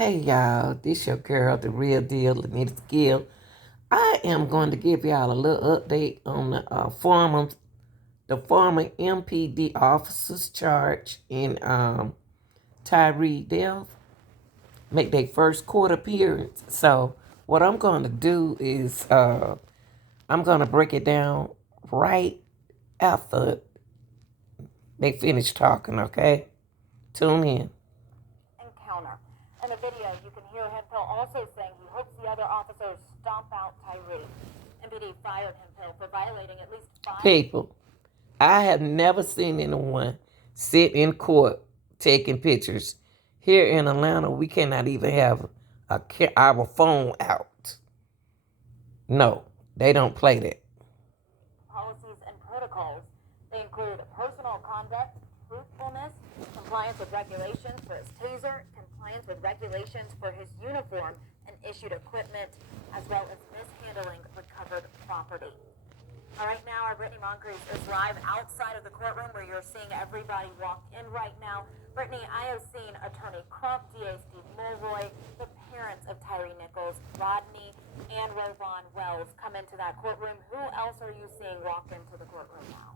Hey y'all, this your girl, the real deal, Lanita Gill. I am going to give y'all a little update on the former MPD officers charged in Tyre death, make their first court appearance. So what I'm going to do is I'm going to break it down right after they finish talking. Okay, tune in. Encounter. In a video, you can hear Hemphill also saying he hopes the other officers stomp out Tyre. MPD fired Hemphill for violating at least 5 People, I have never seen anyone sit in court taking pictures. Here in Atlanta, we cannot even have our phone out. No, they don't play that. policies and protocols. They include personal conduct, truthfulness, compliance with regulations for his taser, compliance with regulations for his uniform and issued equipment, as well as mishandling recovered property. All right, now our Brittany Moncrief is live outside of the courtroom where you're seeing everybody walk in right now. Brittany, I have seen Attorney Crump, DA Steve Mulroy, the parents of Tyre Nichols, Rodney, and Rovon Wells come into that courtroom. Who else are you seeing walk into the courtroom now?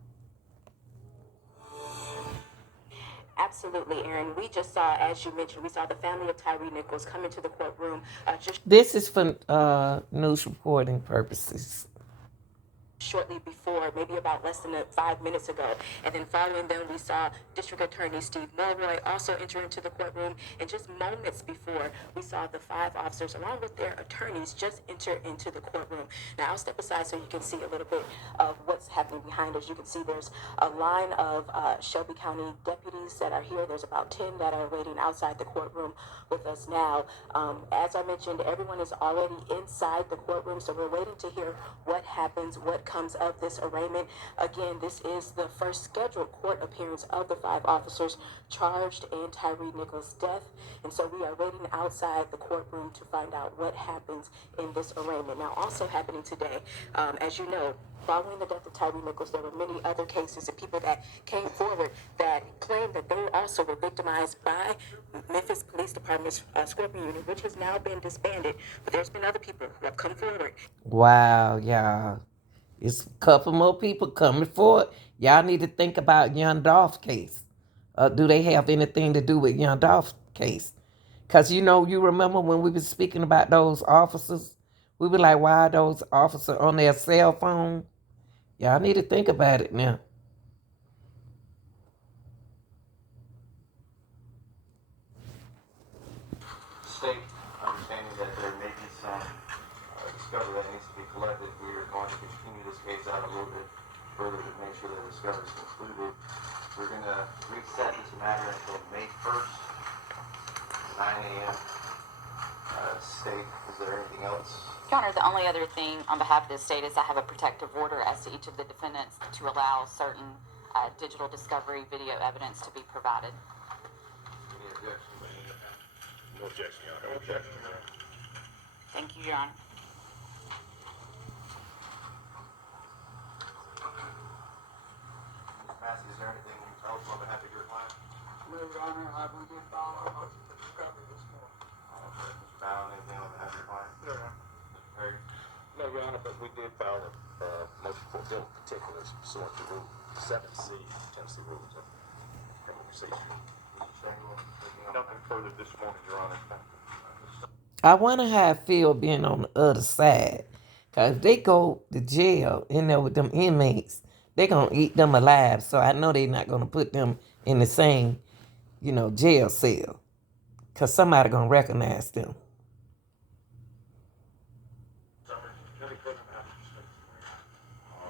Absolutely, Aaron. We just saw, as you mentioned, we saw the family of Tyre Nichols come into the courtroom This is for news reporting purposes. shortly before, maybe about less than 5 minutes ago. And then following them, we saw District Attorney Steve Mulroy also enter into the courtroom. And just moments before, we saw the 5 officers, along with their attorneys, just enter into the courtroom. Now, I'll step aside so you can see a little bit of what's happening behind us. You can see there's a line of Shelby County deputies that are here. There's about 10 that are waiting outside the courtroom with us now. As I mentioned, everyone is already inside the courtroom, so we're waiting to hear what happens, what comes of this arraignment. Again, this is the first scheduled court appearance of the 5 officers charged in Tyre Nichols' death. And so we are waiting outside the courtroom to find out what happens in this arraignment. Now, also happening today, as you know, following the death of Tyre Nichols, there were many other cases of people that came forward that claimed that they also were victimized by Memphis Police Department's Scorpion Unit, which has now been disbanded. But there's been other people who have come forward. Wow, y'all. It's a couple more people coming forward. Y'all need to think about Young Dolph's case. Do they have anything to do with Young Dolph's case? Because, you remember when we were speaking about those officers? We were like, why are those officers on their cell phone? Y'all need to think about it now. State, understanding that there may be some discovery that needs to be collected, we are going to continue this case out a little bit further to make sure that discovery is concluded. We're going to reset this matter until May 1st, 9 a.m. State, is there anything else? Your Honor, the only other thing on behalf of the state is I have a protective order as to each of the defendants to allow certain digital discovery video evidence to be provided. Any objection? No objection, Your Honor. No objection, Your Honor. Thank you, Your Honor. Ms. Massey, is there anything you can tell us on behalf of your client? No, Your Honor, we did file a motion for discovery this morning. Okay. Mr. Bowden, anything on behalf of your client? No, Your Honor. Mr. Perry? No, Your Honor, but we did file a motion for bill particulars pursuant to Rule 7C, Tennessee Rules of Criminal Procedure. Mr. Stengel, anything on Nothing further this morning, Your Honor. I wonder how I feel being on the other side. Because if they go to jail in there with them inmates, they're going to eat them alive. So I know they're not going to put them in the same, jail cell. Because somebody going to recognize them. All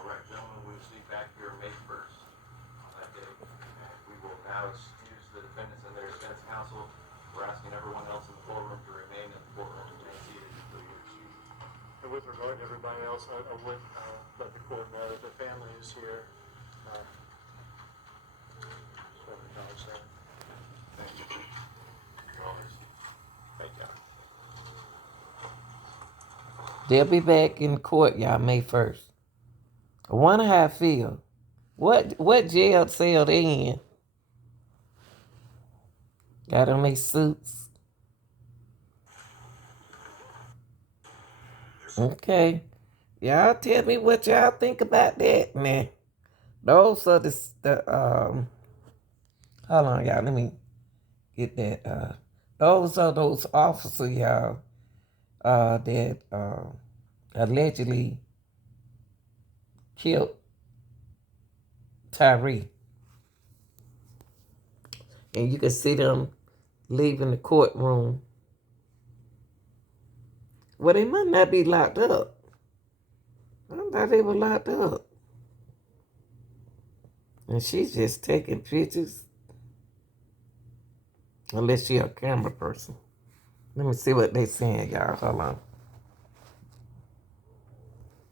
right, gentlemen, we'll see you back here May 1st on that day. And we will now excuse the defendants and their defense counsel. We're asking everyone else in the courtroom to remain in the courtroom and remain seated until you're excused. And with regard to everybody else, I would let the court know that the family is here. Just want to acknowledge that. Thank you. You're all excused. Thank you. They'll be back in court, y'all, May 1st. I wonder how I feel. What jail cell they in? Got on their suits. Okay. Y'all tell me what y'all think about that, man. Those are the hold on, y'all. Let me get that. Those are those officers, y'all, that allegedly killed Tyre. And you can see them leaving the courtroom. Well, they might not be locked up. I thought they were locked up. And she's just taking pictures. Unless she a camera person. Let me see what they saying, y'all. Hold on.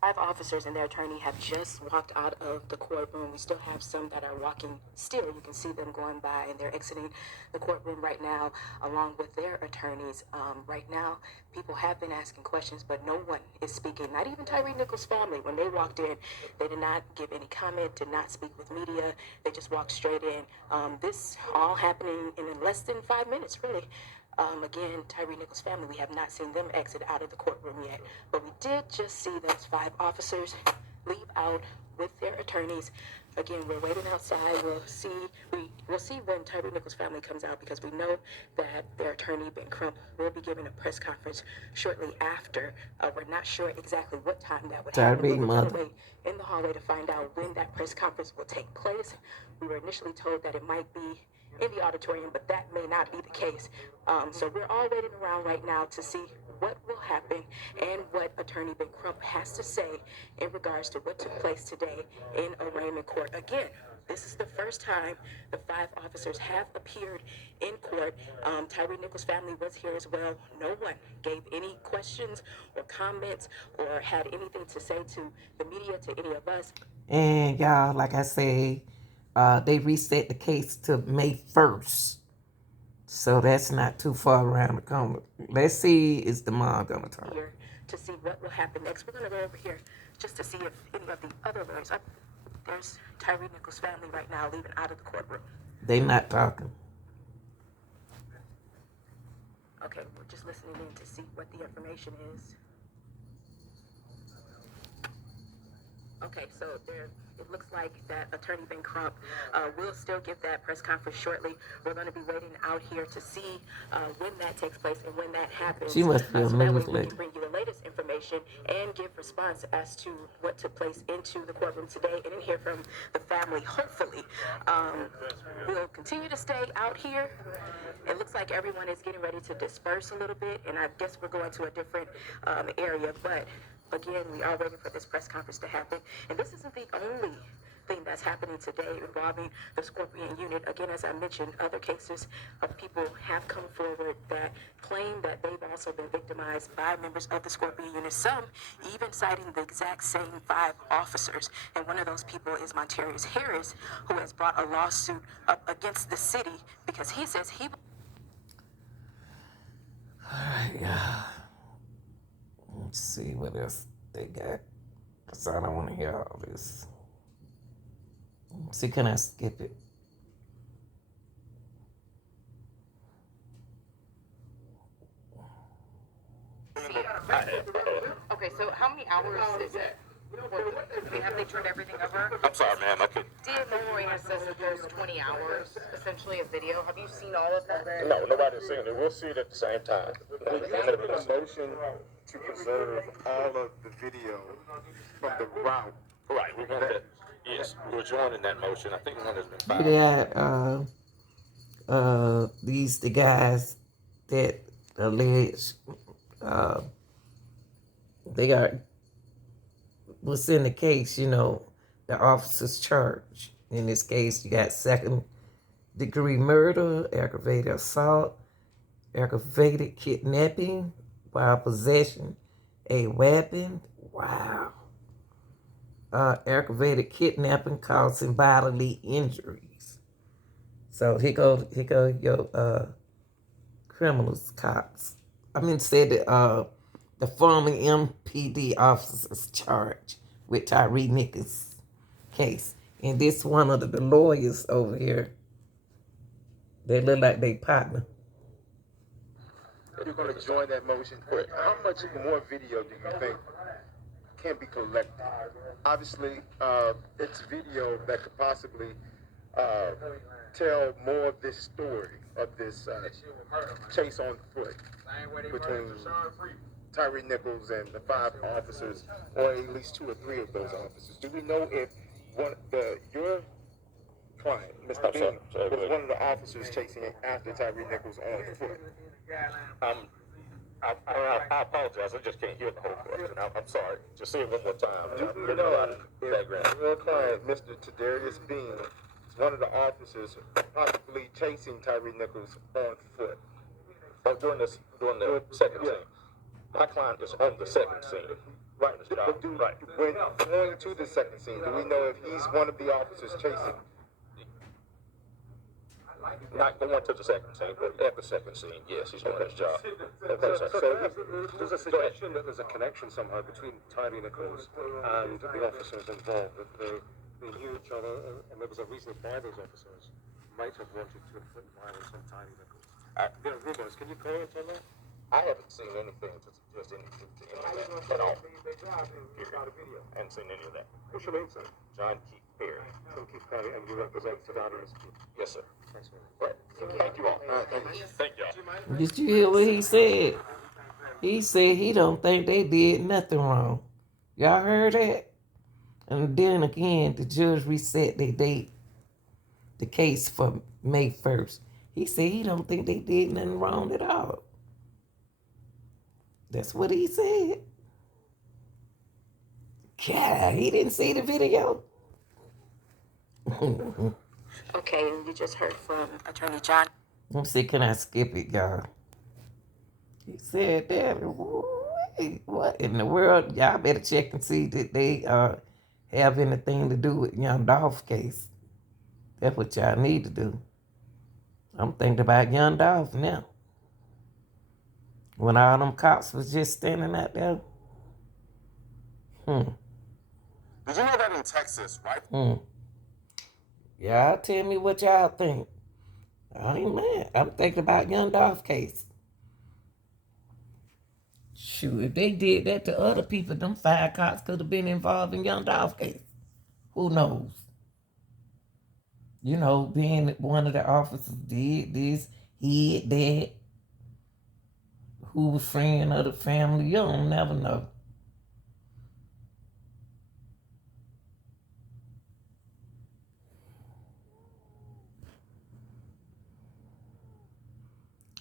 5 officers and their attorney have just walked out of the courtroom. We still have some that are walking still. You can see them going by, and they're exiting the courtroom right now along with their attorneys. Right now, people have been asking questions, but no one is speaking. Not even Tyre Nichols' family. When they walked in, they did not give any comment, did not speak with media. They just walked straight in. This all happening in less than 5 minutes, really. Again, Tyre Nichols' family, we have not seen them exit out of the courtroom yet, but we did just see those 5 officers leave out with their attorneys. Again, we're waiting outside. We'll see when Tyre Nichols' family comes out, because we know that their attorney, Ben Crump, will be giving a press conference shortly after. We're not sure exactly what time that would happen, but we're going to wait in the hallway to find out when that press conference will take place. We were initially told that it might be in the auditorium, but that may not be the case. So we're all waiting around right now to see what will happen and what Attorney Ben Crump has to say in regards to what took place today in arraignment court. Again, this is the first time the 5 officers have appeared in court. Tyre Nichols' family was here as well. No one gave any questions or comments or had anything to say to the media, to any of us. And y'all, like I say, they reset the case to May 1st. So that's not too far around the corner. Let's see, is the mom gonna talk? Here to see what will happen next. We're gonna go over here just to see if any of the other lawyers. There's Tyre Nichols' family right now leaving out of the courtroom. They not talking. Okay, we're just listening in to see what the information is. Okay, so it looks like that Attorney Ben Crump will still give that press conference shortly. We're going to be waiting out here to see when that takes place and when that happens. She must be a so that way news we lady. can bring you the latest information and give response as to what took place into the courtroom today, and then hear from the family. Hopefully, we'll continue to stay out here. It looks like everyone is getting ready to disperse a little bit, and I guess we're going to a different area, but again, we are waiting for this press conference to happen. And this isn't the only thing that's happening today involving the Scorpion unit. Again, as I mentioned, other cases of people have come forward that claim that they've also been victimized by members of the Scorpion unit, some even citing the exact same 5 officers. And one of those people is Monterius Harris, who has brought a lawsuit up against the city because he says he... Yeah. Let's see what else they got. Cause I don't want to hear all this. See, can I skip it? Okay, so how many hours is it? Have they turned everything over? I'm sorry, ma'am, I couldn't. Dan Mulroy has says that there's 20 hours, essentially, of video. Have you seen all of that? No, nobody's seen it. We'll see it at the same time. A motion to preserve all of the video from the route. Right, we're going to, yes, we're joining that motion. I think one has been filed. They got these the guys that allege they got what's in the case, you know, the officer's charge. In this case, you got 2nd-degree murder, aggravated assault, aggravated kidnapping while possessing a weapon. Wow. Aggravated kidnapping causing bodily injuries. So here go your criminals, cops. I mean, said that the former MPD officers charged with Tyre Nichols' case. And this one of the lawyers over here, they look like they partner. You're going to join that motion. How much more video do you think can be collected? Obviously, it's video that could possibly tell more of this story of this chase on foot between Tyre Nichols and the 5 officers, or at least 2 or 3 of those officers. Do we know if your client, Mr. Bean, was one of the officers chasing after Tyre Nichols on foot? I apologize. I just can't hear the whole question. I'm sorry. Just say it one more time. You know, if your client, Mr. Tadarius Bean, is one of the officers possibly chasing Tyre Nichols on foot. Or during the second scene. My client is on the second scene. Right. Right. When going to the second scene, do we know if he's one of the officers chasing? Not going to the second scene, but at the second scene, yes, he's doing his job. Okay, so there's a suggestion that there's a connection somehow between Tyre Nichols and the officers involved, that they knew each other, and there was a reason why those officers might have wanted to inflict violence on Tyre Nichols. There are rumors. Can you comment on that? I haven't seen anything to suggest anything to any of that at all. I haven't seen any of that. What's your name, sir? John Keith Perry. John Keith Perry, and you represent Tadarius Bean. Yes, sir. Thanks very much. Right. Thank you all. Thank y'all. Did you hear what he said? He said he don't think they did nothing wrong. Y'all heard that? And then again, the judge reset the date, the case for May 1st. He said he don't think they did nothing wrong at all. That's what he said. God, he didn't see the video. Okay, and you just heard from Attorney John. Let me see, can I skip it, y'all? He said that. Wait, what in the world? Y'all better check and see that they have anything to do with Young Dolph case. That's what y'all need to do. I'm thinking about Young Dolph now. When all them cops was just standing out there. Did you know that in Texas, right? Y'all tell me what y'all think. I ain't mad. I'm thinking about Young Dolph case. Shoot, if they did that to other people, them 5 cops could have been involved in Young Dolph case. Who knows? You know, being one of the officers did this, he did that. Who was friend of the family, you don't never know.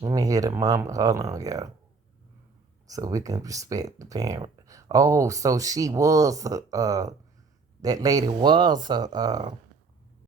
Let me hear the mama. Hold on, y'all. So we can respect the parent. Oh, so she was that lady was a